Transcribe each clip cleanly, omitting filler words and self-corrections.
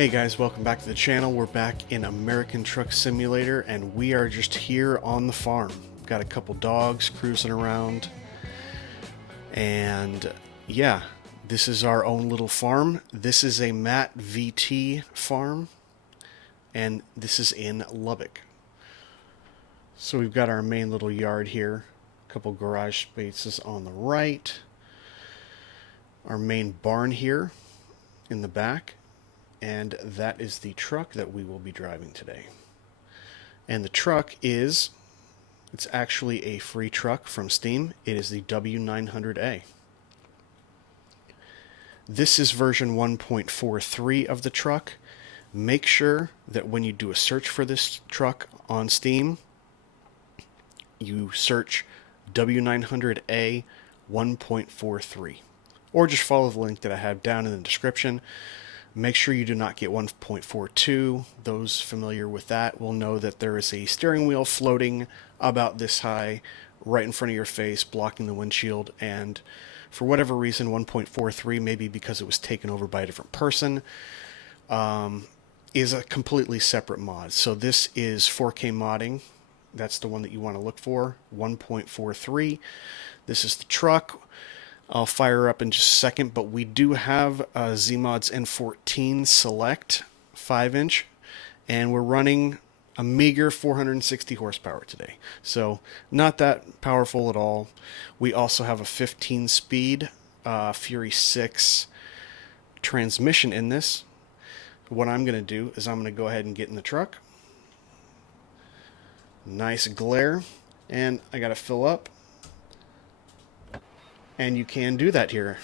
Hey guys, welcome back to the channel. We're back in American Truck Simulator and we are just here on the farm. Got a couple dogs cruising around and yeah, this is our own little farm. This is a MattVt farm and this is in Lubbock. So we've got our main little yard here, a couple garage spaces on the right, our main barn here in the back. And that is the truck that we will be driving today. And the truck it's actually a free truck from Steam. It is the w900a. This is version 1.43 of the truck. Make sure that when you do a search for this truck on Steam, you search w900a 1.43. Or just follow the link that I have down in the description. Make sure you do not get 1.42. Those familiar with that will know that there is a steering wheel floating about this high right in front of your face, blocking the windshield, and for whatever reason 1.43, maybe because it was taken over by a different person, is a completely separate mod. So this is 4K modding. That's the one that you want to look for, 1.43. This is the truck. I'll fire up in just a second, but we do have Zeemod's N14 Celect 5-inch, and we're running a meager 460 horsepower today. So not that powerful at all. We also have a 15-speed Fury 6 transmission in this. What I'm going to do is I'm going to go ahead and get in the truck. Nice glare, and I got to fill up. And you can do that here.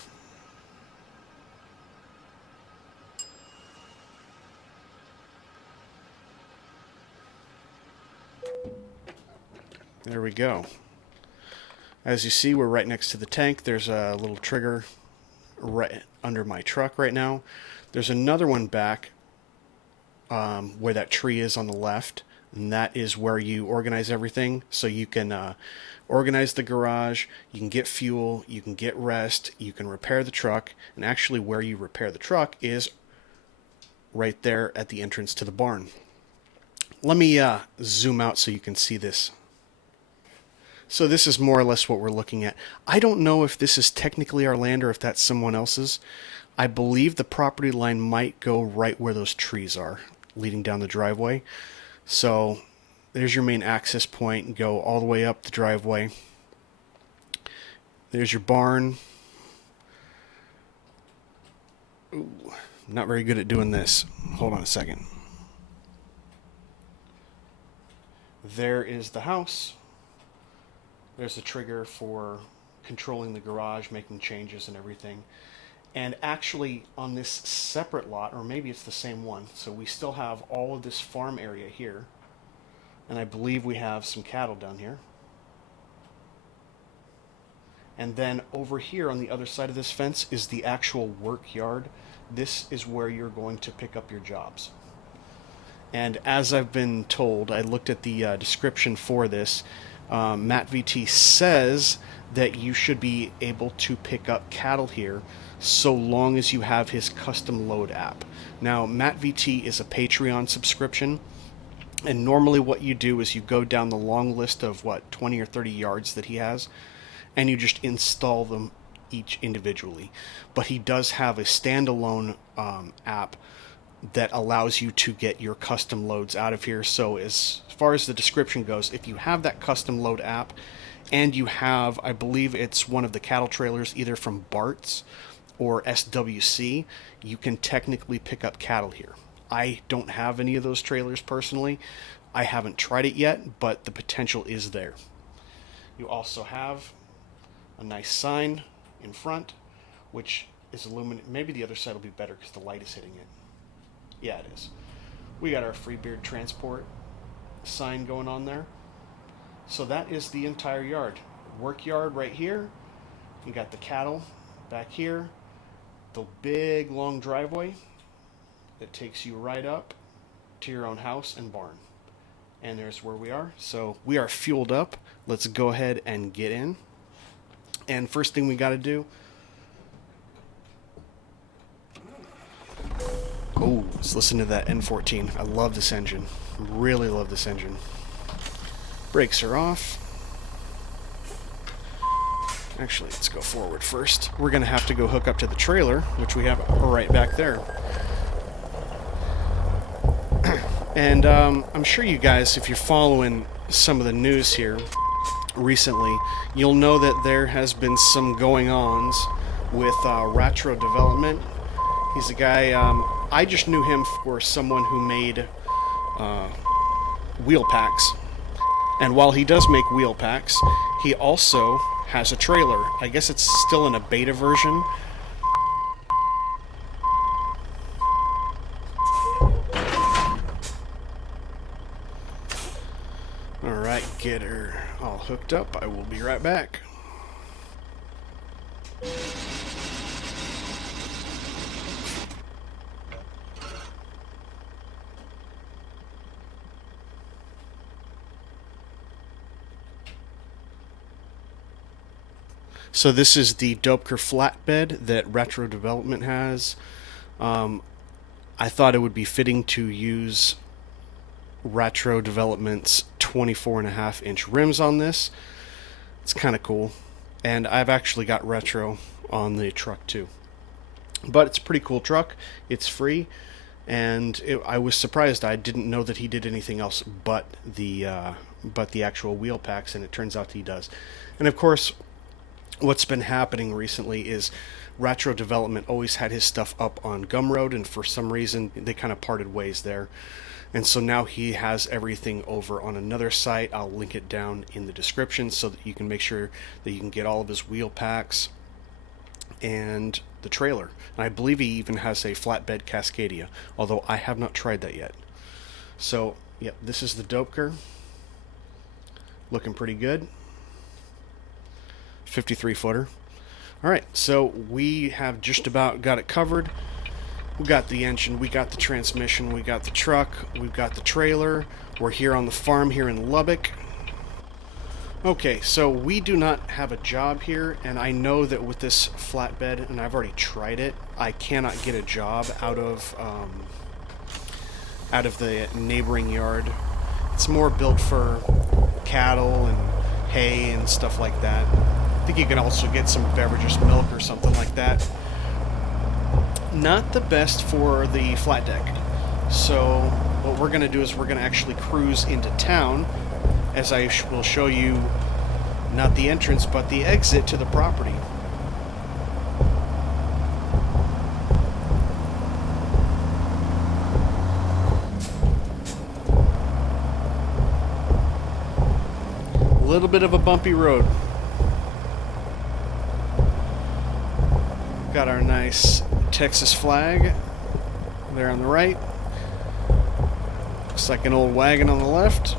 There we go. As you see, we're right next to the tank. There's a little trigger right under my truck right now. There's another one back where that tree is on the left, and that is where you organize everything. So you can organize the garage, you can get fuel, you can get rest, you can repair the truck, and actually where you repair the truck is right there at the entrance to the barn. Let me zoom out so you can see this. So this is more or less what we're looking at. I don't know if this is technically our land or if that's someone else's. I believe the property line might go right where those trees are, leading down the driveway. So there's your main access point, and go all the way up the driveway. There's your barn. Ooh, not very good at doing this. Hold on a second. There is the house. There's the trigger for controlling the garage, making changes and everything. And actually on this separate lot, or maybe it's the same one, so we still have all of this farm area here. And I believe we have some cattle down here. And then over here on the other side of this fence is the actual work yard. This is where you're going to pick up your jobs. And as I've been told, I looked at the description for this. MattVt says that you should be able to pick up cattle here so long as you have his custom load app. Now, MattVt is a Patreon subscription. And normally what you do is you go down the long list of, 20 or 30 yards that he has, and you just install them each individually. But he does have a standalone app that allows you to get your custom loads out of here. So as far as the description goes, if you have that custom load app, and you have, I believe it's one of the cattle trailers, either from Bart's or SWC, you can technically pick up cattle here. I don't have any of those trailers personally. I haven't tried it yet, but the potential is there. You also have a nice sign in front, which is illuminated. Maybe the other side will be better because the light is hitting it. Yeah, it is. We got our Freebeard Transport sign going on there. So that is the entire yard. Work yard right here. You got the cattle back here. The big long driveway that takes you right up to your own house and barn. And there's where we are. So we are fueled up. Let's go ahead and get in. And first thing we got to do Oh, Let's listen to that N14. I love this engine. Really love this engine. Brakes are off. Actually, let's go forward first. We're going to have to go hook up to the trailer, which we have right back there. And I'm sure you guys, if you're following some of the news here recently, you'll know that there has been some going-ons with Ratr0development. He's a guy, I just knew him for someone who made wheel packs. And while he does make wheel packs, he also has a trailer. I guess it's still in a beta version. Alright, get her all hooked up. I will be right back. So this is the Doepker flatbed that Ratr0development has. I thought it would be fitting to use Ratr0development's 24.5-inch rims on this. It's kind of cool. And I've actually got Retro on the truck too. But it's a pretty cool truck. It's free. And I was surprised. I didn't know that he did anything else but the actual wheel packs, and it turns out he does. And of course, what's been happening recently is Ratr0development always had his stuff up on Gumroad, and for some reason they kind of parted ways there. And so now he has everything over on another site. I'll link it down in the description so that you can make sure that you can get all of his wheel packs and the trailer. And I believe he even has a flatbed Cascadia, although I have not tried that yet. So, yeah, this is the Doepker. Looking pretty good. 53-footer. Alright, so we have just about got it covered. We got the engine, we got the transmission, we got the truck, we've got the trailer. We're here on the farm here in Lubbock. Okay, so we do not have a job here, and I know that with this flatbed, and I've already tried it, I cannot get a job out of the neighboring yard. It's more built for cattle and hay and stuff like that. I think you can also get some beverages, milk or something like that. Not the best for the Flatdeck. So what we're going to do is we're going to actually cruise into town, as I will show you not the entrance but the exit to the property. A little bit of a bumpy road. Got our nice Texas flag there on the right. Looks like an old wagon on the left.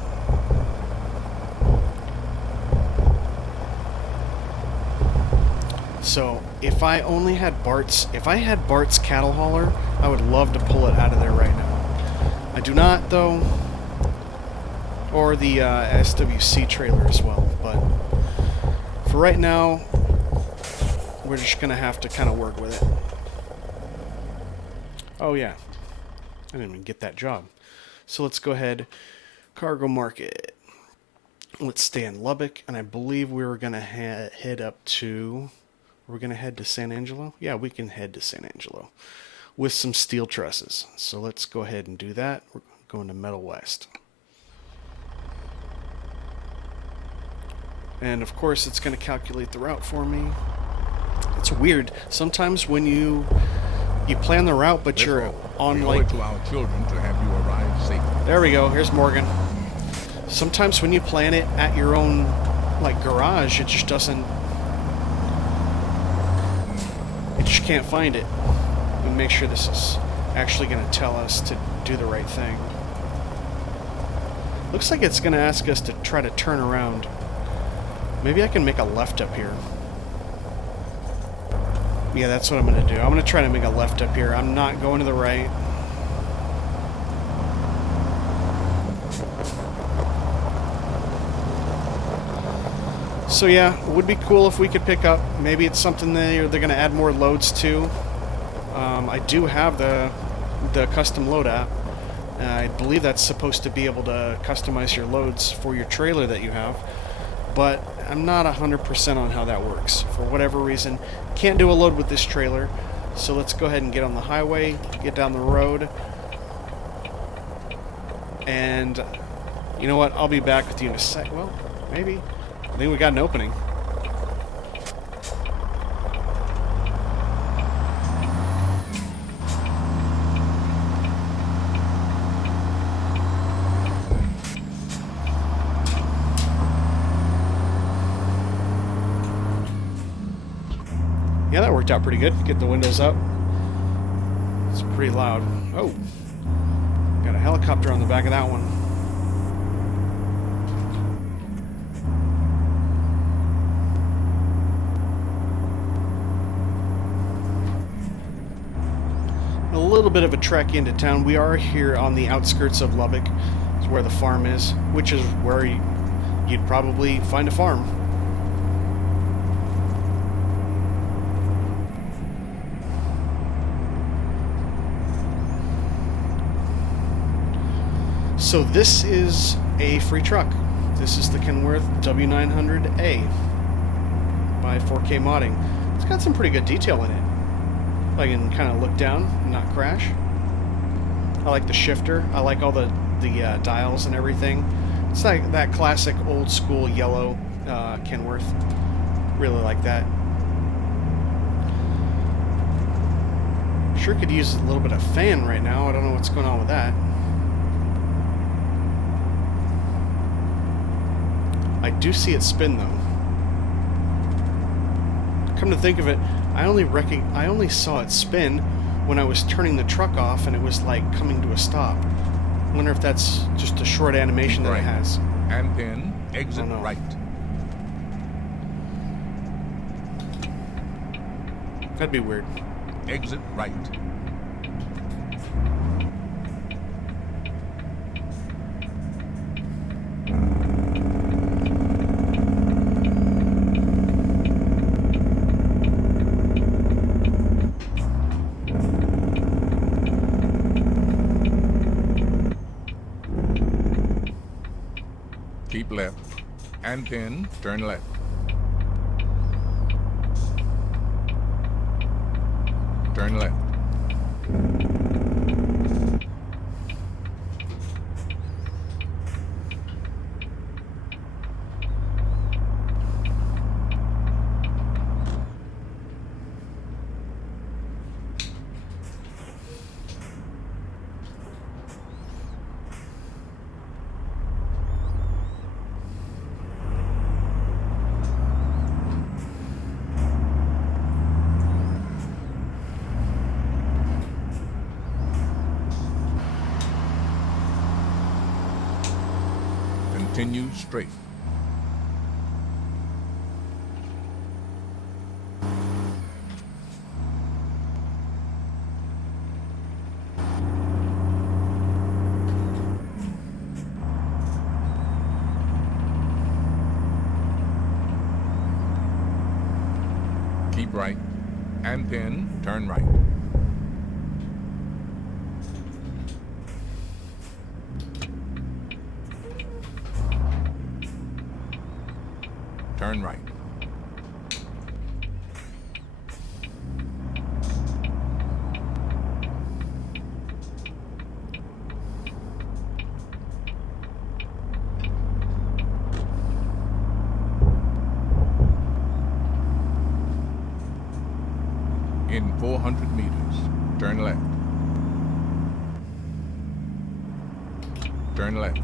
So if I only had Bart's, if I had Bart's cattle hauler, I would love to pull it out of there right now. I do not though, or the SWC trailer as well. But for right now, we're just gonna have to kind of work with it. Oh yeah, I didn't even get that job. So let's go ahead, cargo market. Let's stay in Lubbock, and I believe we were gonna head up to. We're gonna head to San Angelo. Yeah, we can head to San Angelo with some steel trusses. So let's go ahead and do that. We're going to Metalwest. And of course, it's gonna calculate the route for me. It's weird. Sometimes when you plan the route, but you're on like to our children to have you arrive safely. There we go. Here's Morgan. Sometimes when you plan it at your own like garage, it just doesn't. You just can't find it. We make sure this is actually going to tell us to do the right thing. Looks like it's going to ask us to try to turn around. Maybe I can make a left up here. Yeah, that's what I'm going to do. I'm going to try to make a left up here. I'm not going to the right. So yeah, it would be cool if we could pick up. Maybe it's something they're going to add more loads to. I do have the the custom load app. I believe that's supposed to be able to customize your loads for your trailer that you have, but I'm not 100% on how that works. For whatever reason, can't do a load with this trailer, so let's go ahead and get on the highway, get down the road, and you know what, I'll be back with you in a sec. Well, maybe. I think we got an opening. Yeah, that worked out pretty good. Get the windows up. It's pretty loud. Oh, got a helicopter on the back of that one. A little bit of a trek into town. We are here on the outskirts of Lubbock. It's where the farm is, which is where you'd probably find a farm. So this is a free truck. This is the Kenworth w900a by 4K Modding. It's got some pretty good detail in it. I can kind of look down and not crash. I like the shifter. I like all the dials and everything. It's like that classic old school yellow Kenworth. Really like that. Sure could use a little bit of fan right now. I don't know what's going on with that. I do see it spin though. Come to think of it, I only saw it spin when I was turning the truck off and it was like coming to a stop. Wonder if that's just a short animation that it has. And then exit right. That'd be weird. Exit right. Keep left, and then turn left. Turn left. Continue straight. Keep right, and then turn right. Turn right. In 400 meters, turn left. Turn left.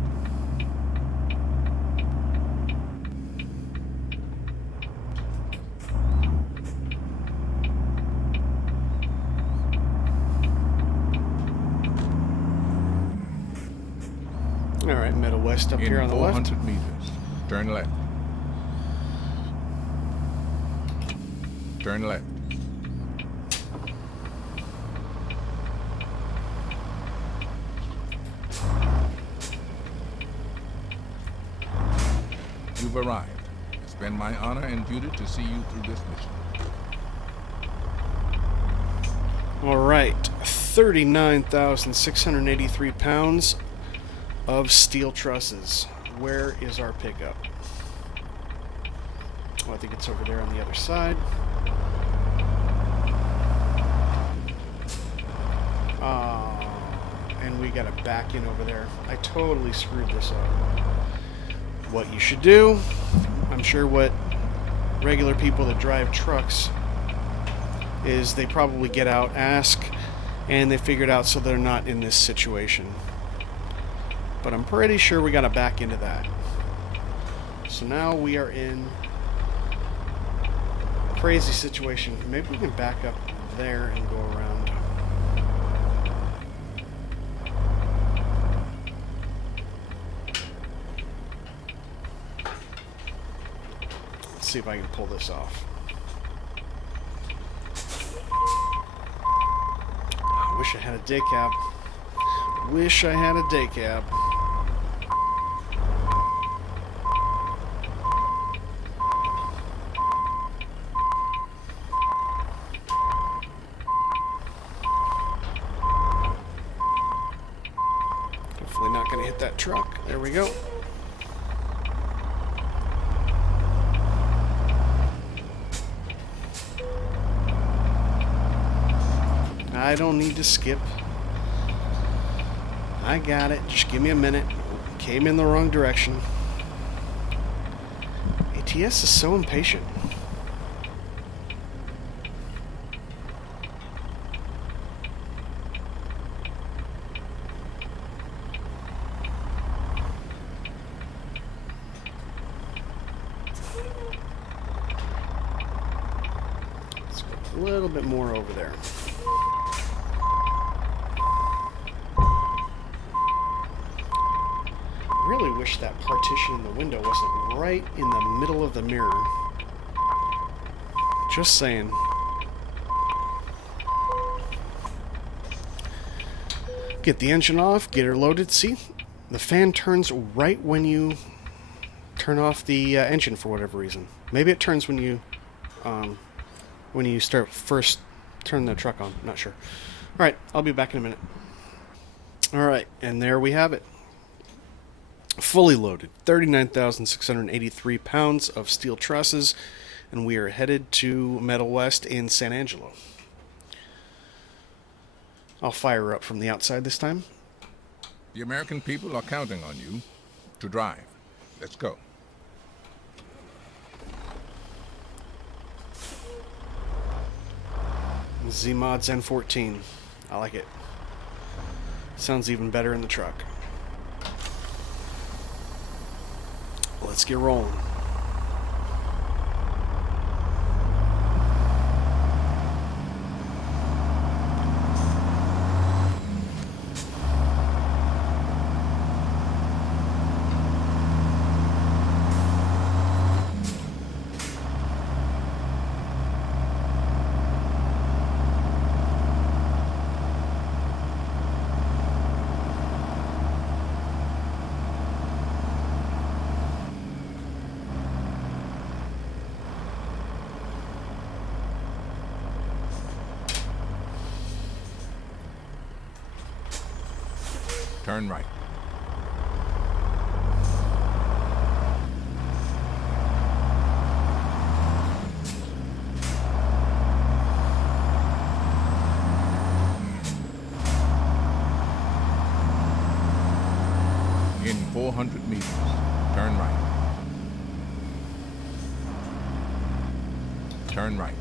All right, Metalwest up here on the left. In 400 meters, turn left. Turn left. You've arrived. It's been my honor and duty to see you through this mission. All right, 39,683 pounds of steel trusses. Where is our pickup? Oh, I think it's over there on the other side. And we got to back in over there. I totally screwed this up. What you should do, I'm sure what regular people that drive trucks is they probably get out, ask, and they figure it out so they're not in this situation. But I'm pretty sure we got to back into that. So now we are in a crazy situation. Maybe we can back up there and go around. Let's see if I can pull this off. I wish I had a day cab. Wish I had a day cab. Hopefully not going to hit that truck. There we go. I don't need to skip. I got it. Just give me a minute. Came in the wrong direction. ATS is so impatient. Let's go a little bit more over there. I really wish that partition in the window wasn't right in the middle of the mirror. Just saying. Get the engine off, get her loaded. See, the fan turns right when you turn off the engine for whatever reason. Maybe it turns when you start first turn the truck on. I'm not sure. All right, I'll be back in a minute. All right, and there we have it. Fully loaded, 39,683 pounds of steel trusses, and we are headed to Metalwest in San Angelo. I'll fire her up from the outside this time. The American people are counting on you to drive. Let's go. Zeemod N14. I like it. Sounds even better in the truck. Let's get rolling. Turn right. In 400 meters, turn right. Turn right.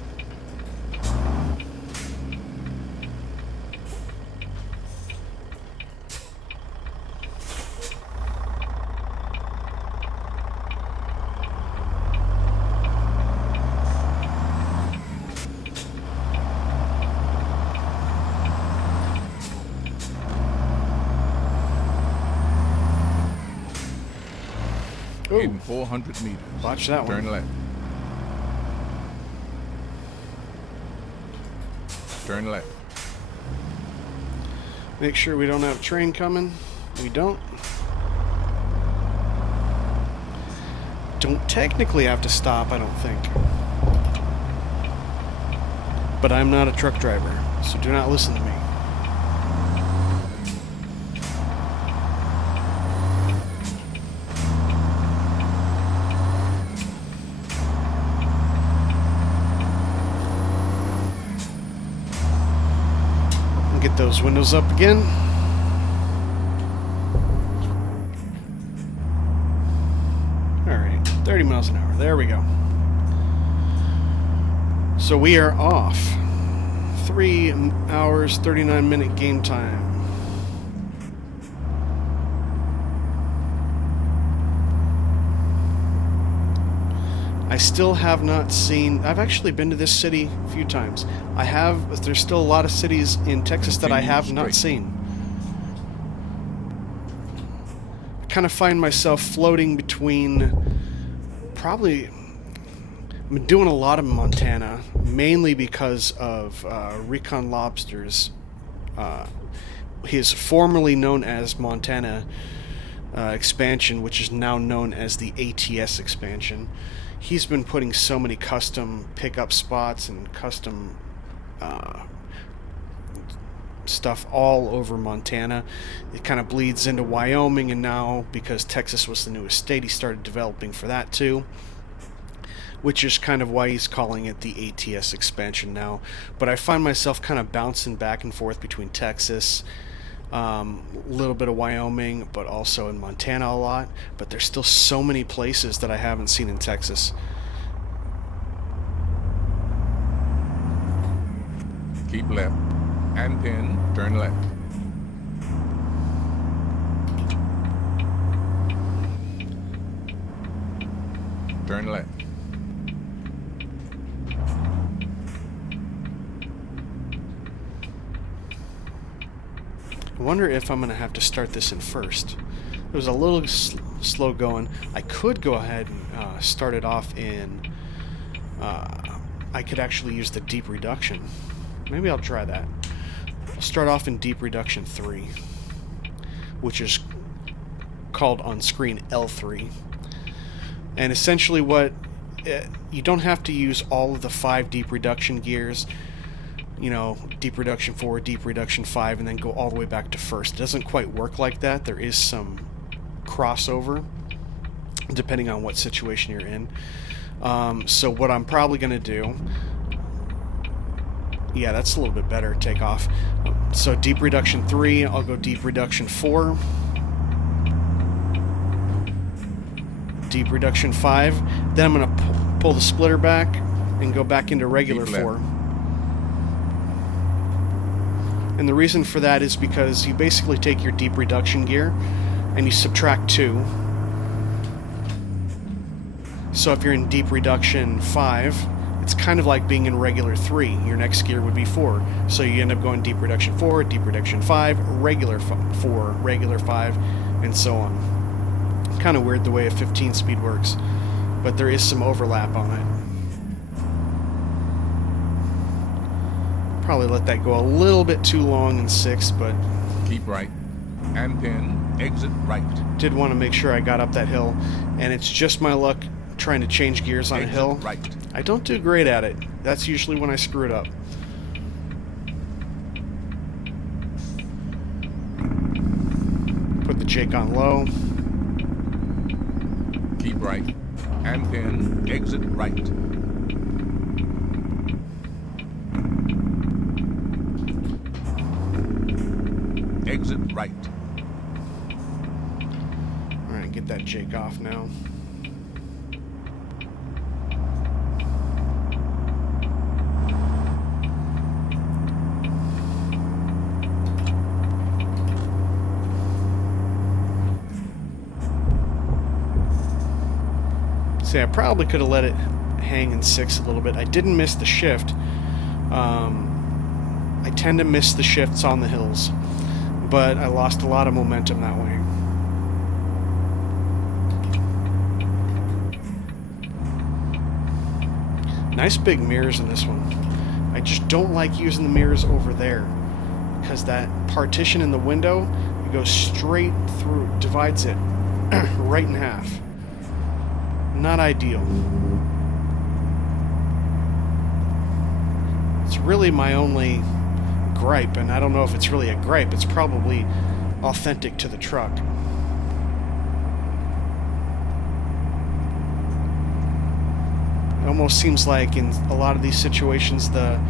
Ooh. In 400 meters, Watch that turn one. left. Turn left. Make sure we don't have a train coming. We don't. Don't technically have to stop, I don't think. But I'm not a truck driver, so do not listen to me. get those windows up again. Alright, 30 miles an hour. There we go. So we are off. 3 hours, 39-minute game time. I still have not seen... I've actually been to this city a few times. There's still a lot of cities in Texas that I have not seen. I kind of find myself floating between... Probably... I'm doing a lot of Montana, mainly because of Recon Lobster's... his formerly known as Montana expansion, which is now known as the ATS expansion. He's been putting so many custom pickup spots and custom stuff all over Montana. It kind of bleeds into Wyoming, and now, because Texas was the newest state, he started developing for that too, which is kind of why he's calling it the ATS expansion now. But I find myself kind of bouncing back and forth between Texas, a little bit of Wyoming, but also in Montana a lot. But there's still so many places that I haven't seen in Texas. Keep left. And pin, turn left. Turn left. I wonder if I'm going to have to start this in first. It was a little slow going. I could go ahead and start it off in... I could actually use the deep reduction. Maybe I'll try that. I'll start off in deep reduction 3, which is called on screen L3. And essentially you don't have to use all of the 5 deep reduction gears. You know, deep reduction 4, deep reduction 5, and then go all the way back to first. It doesn't quite work like that. There is some crossover depending on what situation you're in. So what I'm probably going to do... Yeah, that's a little bit better takeoff. So deep reduction 3, I'll go deep reduction 4. Deep reduction 5. Then I'm going to pull the splitter back and go back into regular 4. And the reason for that is because you basically take your deep reduction gear and you subtract 2. So if you're in deep reduction 5, it's kind of like being in regular 3. Your next gear would be 4. So you end up going deep reduction 4, deep reduction 5, regular 4, regular 5, and so on. Kind of weird the way a 15-speed works, but there is some overlap on it. Probably let that go a little bit too long in 6, but... Keep right. And pin, exit right. Did want to make sure I got up that hill, and it's just my luck trying to change gears on Exit a hill. Right. I don't do great at it. That's usually when I screw it up. Put the Jake on low. Keep right. And pin, exit right. Exit right. Alright, get that Jake off now. See, I probably could have let it hang in 6 a little bit. I didn't miss the shift. I tend to miss the shifts on the hills, but I lost a lot of momentum that way. Nice big mirrors in this one. I just don't like using the mirrors over there, because that partition in the window, it goes straight through, divides it right in half. Not ideal. It's really my only gripe, and I don't know if it's really a gripe. It's probably authentic to the truck. It almost seems like in a lot of these situations the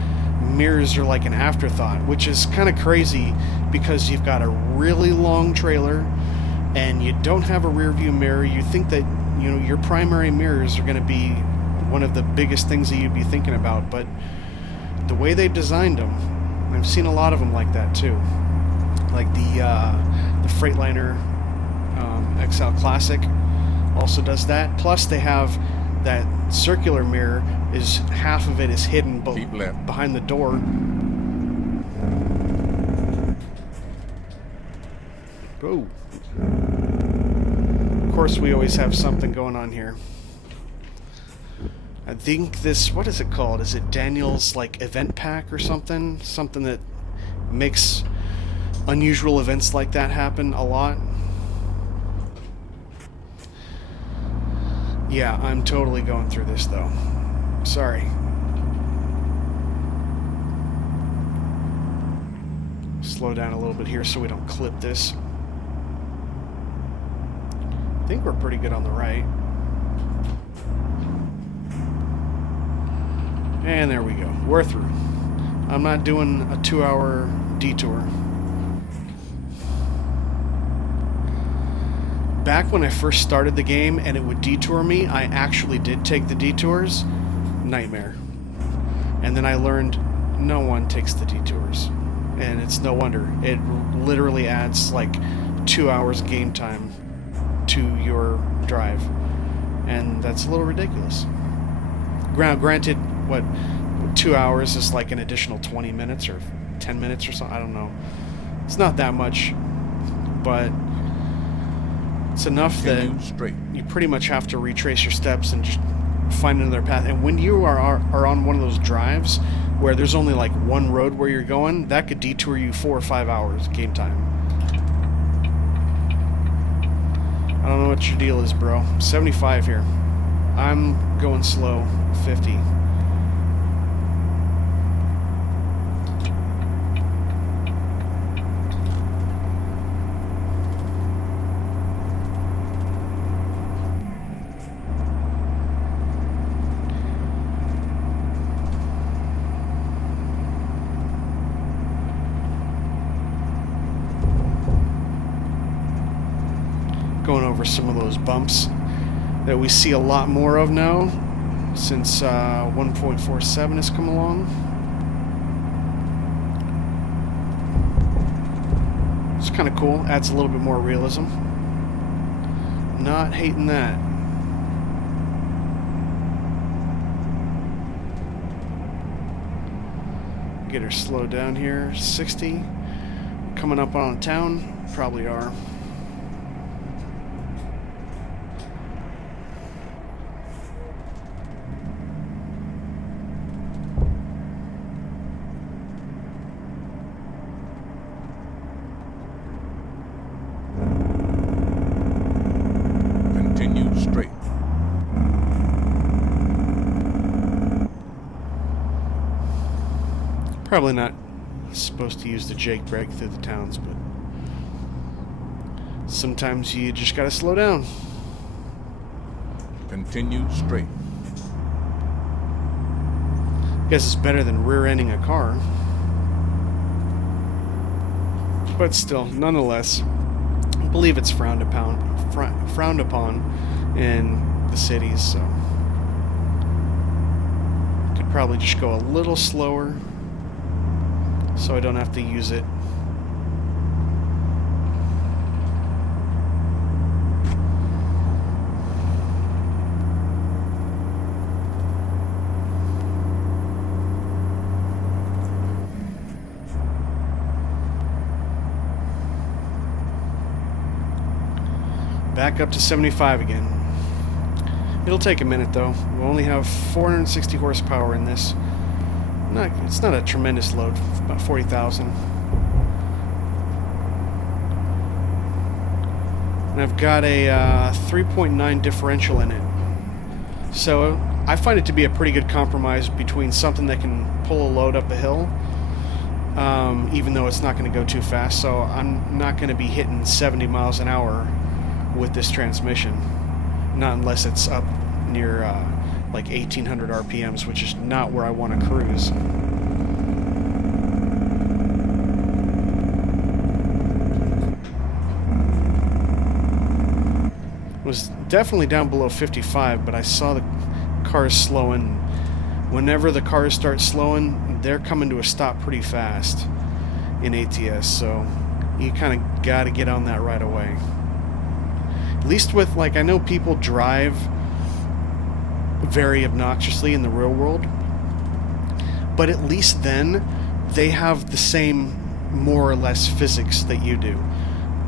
mirrors are like an afterthought, which is kind of crazy because you've got a really long trailer and you don't have a rear view mirror. You think that, you know, your primary mirrors are going to be one of the biggest things that you'd be thinking about, but the way they've designed them, I've seen a lot of them like that too. Like the Freightliner XL Classic also does that. Plus they have that circular mirror, is half of it is hidden Keep left. behind the door. Oh. Of course we always have something going on here. I think this, what is it called? Is it Daniel's like event pack or something? Something that makes unusual events like that happen a lot. Yeah, I'm totally going through this though. Sorry. Slow down a little bit here so we don't clip this. I think we're pretty good on the right. And there we go. We're through. I'm not doing a 2-hour detour. Back when I first started the game and it would detour me, I actually did take the detours. Nightmare. And then I learned no one takes the detours. And it's no wonder. It literally adds like 2 hours game time to your drive. And that's a little ridiculous. Granted, what, 2 hours is like an additional 20 minutes or 10 minutes or something? I don't know. It's not that much, but it's enough that you pretty much have to retrace your steps and just find another path. And when you are on one of those drives where there's only like one road where you're going, that could detour you 4 or 5 hours game time. I don't know what your deal is, bro. 75 here. I'm going slow. 50. Going over some of those bumps that we see a lot more of now since 1.47 has come along. It's kind of cool. Adds a little bit more realism. Not hating that. Get her slowed down here. 60. Coming up on town. Probably are. Probably not supposed to use the Jake brake through the towns, but sometimes you just gotta slow down. Continue straight. Guess it's better than rear-ending a car. But still, nonetheless, I believe it's frowned upon in the cities, so could probably just go a little slower so I don't have to use it. Back up to 75 again. It'll take a minute though. We'll only have 460 horsepower in this. It's not a tremendous load, about 40,000. And I've got a 3.9 differential in it. So I find it to be a pretty good compromise between something that can pull a load up a hill, even though it's not going to go too fast. So I'm not going to be hitting 70 miles an hour with this transmission. Not unless it's up near like 1800 RPMs, which is not where I want to cruise. definitely down below 55, but I saw the cars slowing. Whenever the cars start slowing, they're coming to a stop pretty fast in ATS, so you kind of got to get on that right away. At least with, like, I know people drive very obnoxiously in the real world, but at least then they have the same more or less physics that you do.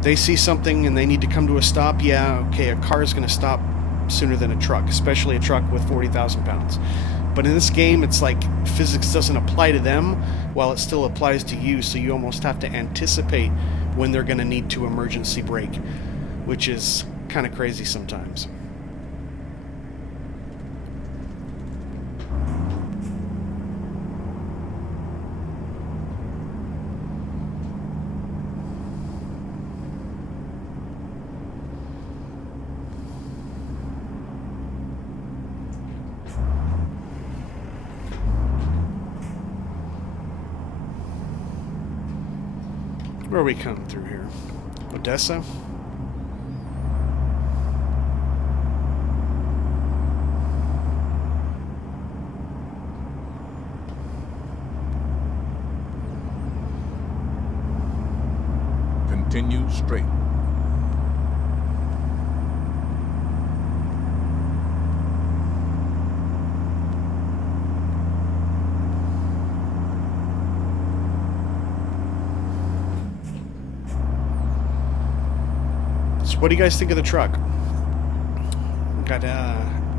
They see something and they need to come to a stop. Yeah, okay, a car is going to stop sooner than a truck, especially a truck with 40,000 pounds. But in this game, it's like physics doesn't apply to them while it still applies to you, so you almost have to anticipate when they're going to need to emergency brake, which is kind of crazy sometimes. Where are we coming through here? Odessa? Continue straight. So what do you guys think of the truck? Got to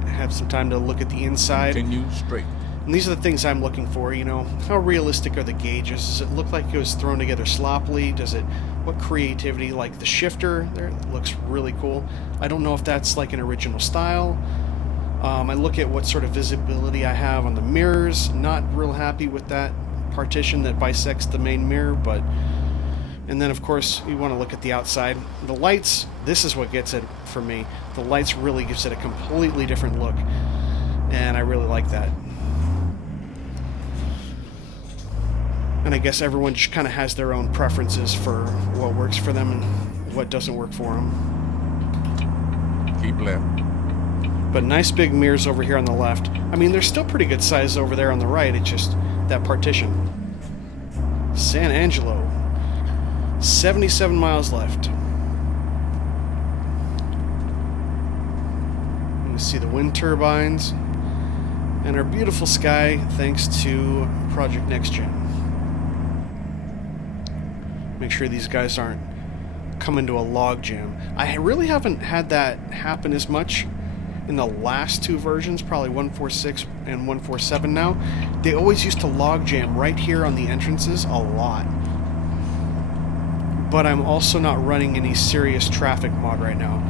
have some time to look at the inside. Continue straight. And these are the things I'm looking for, you know. How realistic are the gauges? Does it look like it was thrown together sloppily? What creativity? Like the shifter there looks really cool. I don't know if that's like an original style. I look at what sort of visibility I have on the mirrors. Not real happy with that partition that bisects the main mirror, but... And then, of course, you want to look at the outside. The lights, this is what gets it for me. The lights really gives it a completely different look, and I really like that. And I guess everyone just kind of has their own preferences for what works for them and what doesn't work for them. Keep left. But nice big mirrors over here on the left. I mean, they're still pretty good size over there on the right. It's just that partition. San Angelo. 77 miles left. You can see the wind turbines and our beautiful sky thanks to Project Next Gen. Make sure these guys aren't coming to a log jam. I really haven't had that happen as much in the last two versions, probably 1.46 and 1.47 now. They always used to log jam right here on the entrances a lot. But I'm also not running any serious traffic mod right now,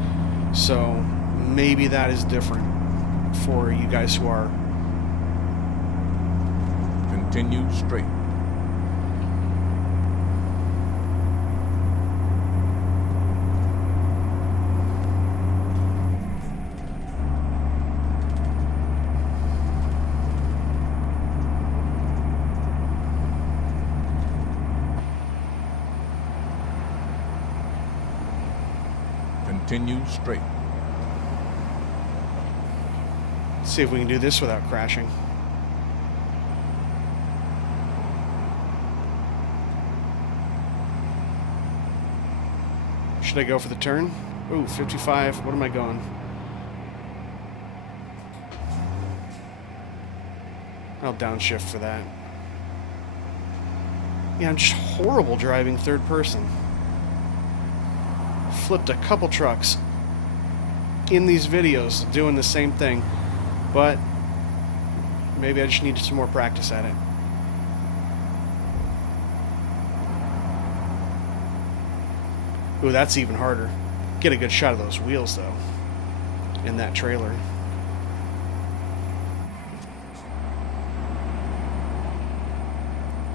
so maybe that is different for you guys who are. Continue straight. Continue straight. See if we can do this without crashing. Should I go for the turn? Ooh, 55. What am I going? I'll downshift for that. Yeah, I'm just horrible driving third person. Flipped a couple trucks in these videos doing the same thing, but maybe I just needed some more practice at it. Ooh, that's even harder. Get a good shot of those wheels though in that trailer.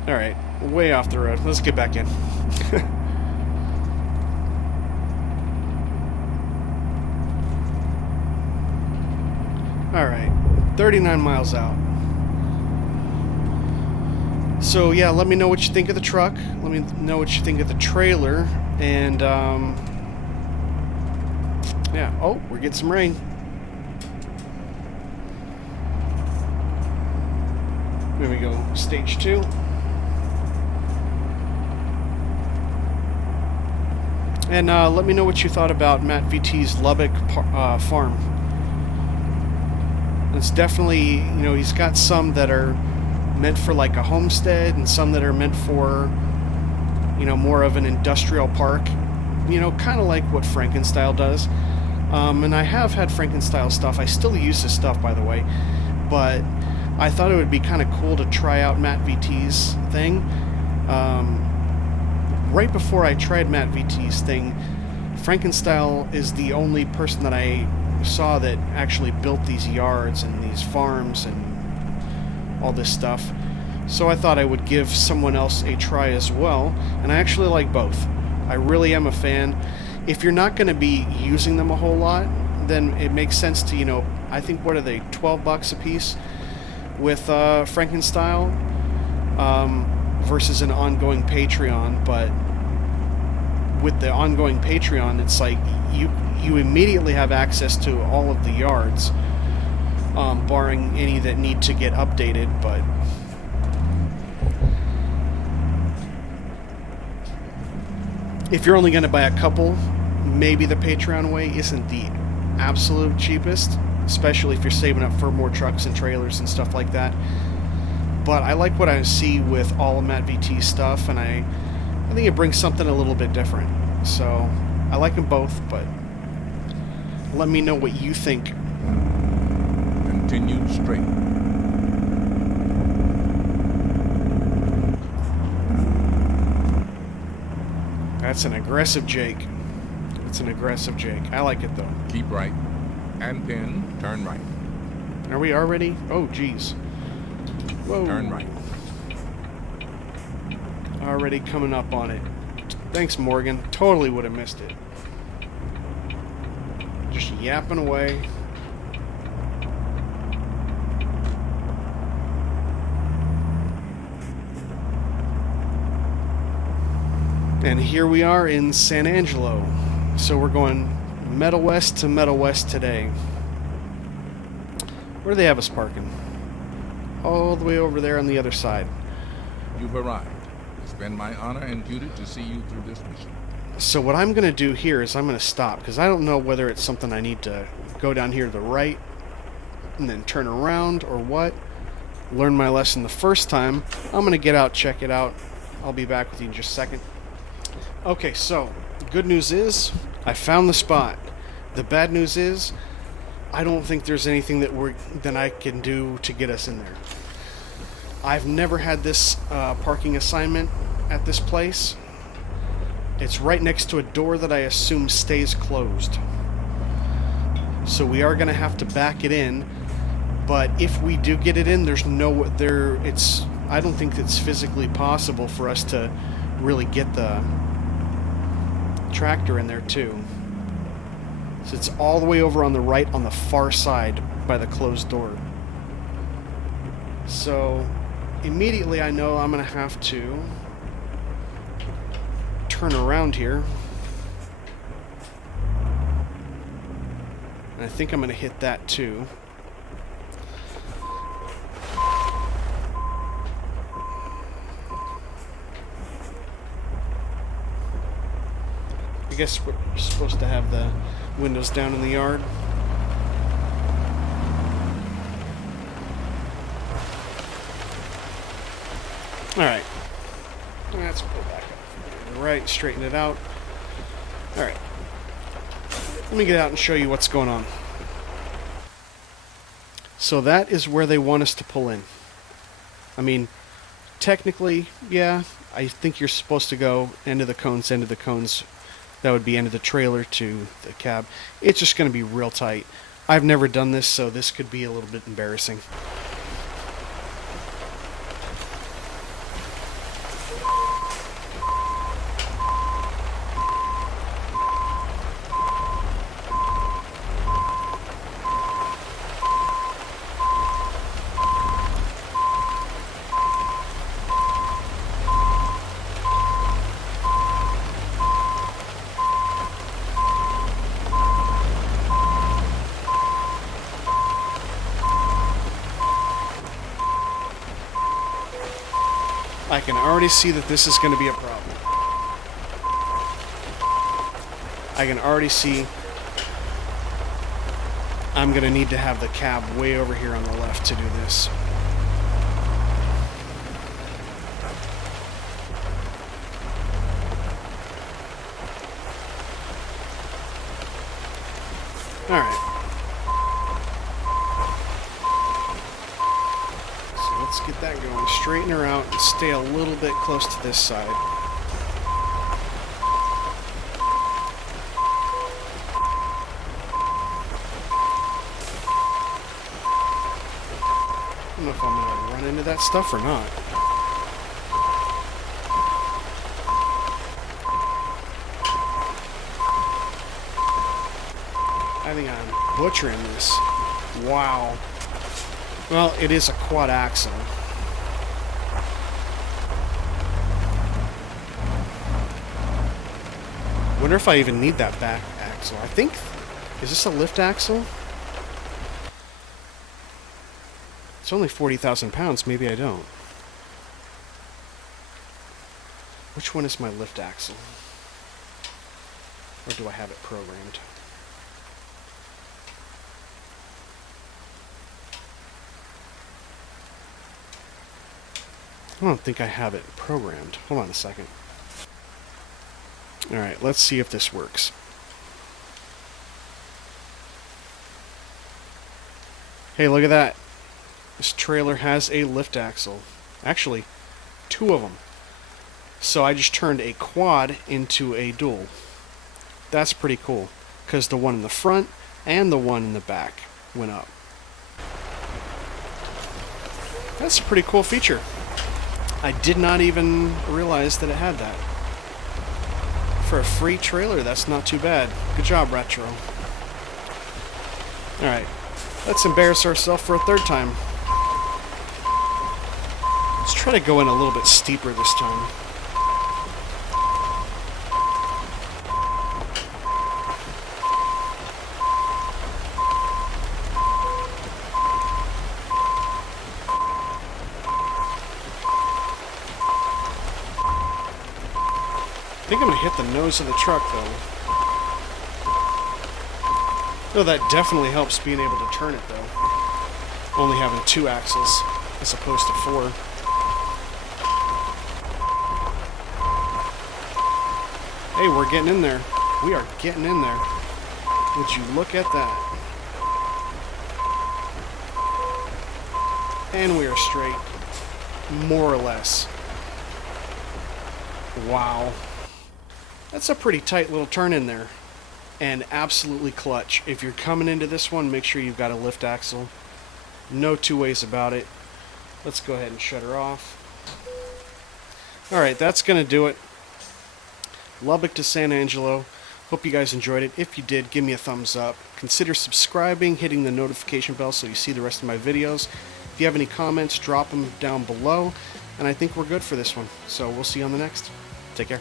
Alright, way off the road. Let's get back in. Alright, 39 miles out. So yeah, let me know what you think of the truck. Let me know what you think of the trailer. And Yeah. Oh, we're getting some rain. Here we go. Stage 2. And let me know what you thought about MattVt's Lubbock farm. It's definitely, you know, he's got some that are meant for like a homestead and some that are meant for, you know, more of an industrial park. You know, kind of like what Frankenstyle does. And I have had Frankenstyle stuff. I still use this stuff, by the way. But I thought it would be kind of cool to try out MattVt's thing. Right before I tried MattVt's thing, Frankenstyle is the only person that I saw that actually built these yards and these farms and all this stuff. So I thought I would give someone else a try as well, and I actually like both. I really am a fan. If you're not going to be using them a whole lot, then it makes sense to, you know, I think, what are they, $12 a piece with Frankenstyle versus an ongoing Patreon. But with the ongoing Patreon, it's like you immediately have access to all of the yards, barring any that need to get updated. But if you're only going to buy a couple, maybe the Patreon way isn't the absolute cheapest, especially if you're saving up for more trucks and trailers and stuff like that. But I like what I see with all of MattVt stuff, and I think it brings something a little bit different. So I like them both, but let me know what you think. Continue straight. That's an aggressive Jake. It's an aggressive Jake. I like it, though. Keep right. And pin, turn right. Are we already? Oh, geez. Whoa. Turn right. Already coming up on it. Thanks, Morgan. Totally would have missed it. Just yapping away. And here we are in San Angelo. So we're going Metalwest to Metalwest today. Where do they have us parking? All the way over there on the other side. You've arrived. It's been my honor and duty to see you through this mission. So what I'm going to do here is I'm going to stop, because I don't know whether it's something I need to go down here to the right and then turn around or what. Learn my lesson the first time. I'm going to get out, check it out. I'll be back with you in just a second. Okay, so the good news is I found the spot. The bad news is I don't think there's anything that I can do to get us in there. I've never had this parking assignment at this place. It's right next to a door that I assume stays closed. So we are going to have to back it in. But if we do get it in, I don't think it's physically possible for us to really get the tractor in there too. So it's all the way over on the right on the far side by the closed door. So immediately I know I'm going to have to turn around here. And I think I'm going to hit that too. I guess we're supposed to have the windows down in the yard. Alright. Let's pull back up. Right, straighten it out. Alright. Let me get out and show you what's going on. So that is where they want us to pull in. I mean, technically, yeah, I think you're supposed to go end of the cones, end of the cones. That would be end of the trailer to the cab. It's just going to be real tight. I've never done this, so this could be a little bit embarrassing. I can already see that this is going to be a problem. I can already see I'm going to need to have the cab way over here on the left to do this. Alright. So let's get that going. Straighten her out and stay a little bit close to this side. I don't know if I'm going to run into that stuff or not. I think I'm butchering this. Wow. Well, it is a quad axle. Wonder if I even need that back axle. I think... Is this a lift axle? It's only 40,000 pounds. Maybe I don't. Which one is my lift axle? Or do I have it programmed? I don't think I have it programmed. Hold on a second. Alright, let's see if this works. Hey, look at that. This trailer has a lift axle. Actually, 2 of them. So I just turned a quad into a dual. That's pretty cool, because the one in the front and the one in the back went up. That's a pretty cool feature. I did not even realize that it had that. For a free trailer, that's not too bad. Good job, Retro. Alright, let's embarrass ourselves for a 3rd time. Let's try to go in a little bit steeper this time. I think I'm going to hit the nose of the truck, though. No, that definitely helps being able to turn it, though. Only having 2 axles as opposed to 4. Hey, we're getting in there. We are getting in there. Would you look at that? And we are straight. More or less. Wow. That's a pretty tight little turn in there. And absolutely clutch. If you're coming into this one, make sure you've got a lift axle. No 2 ways about it. Let's go ahead and shut her off. Alright, that's going to do it. Lubbock to San Angelo. Hope you guys enjoyed it. If you did, give me a thumbs up. Consider subscribing, hitting the notification bell so you see the rest of my videos. If you have any comments, drop them down below. And I think we're good for this one. So we'll see you on the next. Take care.